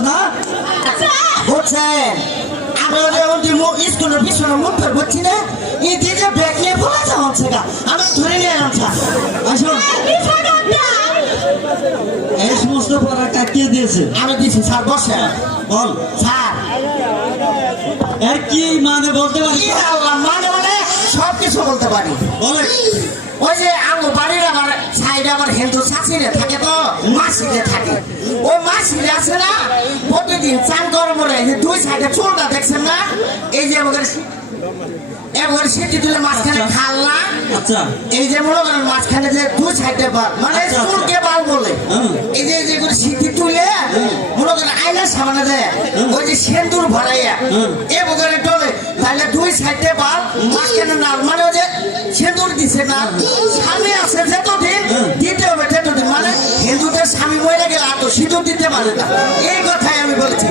না বুঝছেন আমরা স্কুলের পিছনে মুখ ফের বুঝছি না এই দিকে ব্যাগ নিয়ে পড়ে যাওয়া হচ্ছে না আমি ধরে নিয়ে আনছি আসুন এই সমস্ত পড়াটা কে দিয়েছে আমি দিয়েছি স্যার বসে বল স্যার এর কি মানে বলতে পারি মানে মানে সব কিছু বলতে পারি বলে ওই যে আমার বাড়ির আমার সাইডে আমার হিন্দু শাশুড়ি থাকে তো মাসিরে থাকে ওই মাসিরে আছে না প্রতিদিন চান গরম করে দুই সাইডে চুলটা দেখছেন না এই যে আমাদের এবার সেটি তুলে মাঝখানে খাল না আচ্ছা এই যে মনে করেন মাঝখানে যে দুই সাইডে বাল মানে চুলকে বাল বলে এই যে যেগুলো সিটি তুলে মনে করেন আয়নার সামনে দেয় ওই যে সেন্দুর ভরাইয়া এ বগরে টলে তাহলে দুই সাইডে বাল মাঝখানে না মানে ওই যে সেন্দুর দিছে না স্বামী আছে যতদিন দিতে হবে ততদিন মানে হিন্দুদের স্বামী মরে গেলে আর তো সিঁদুর দিতে পারে না এই কথাই আমি বলছি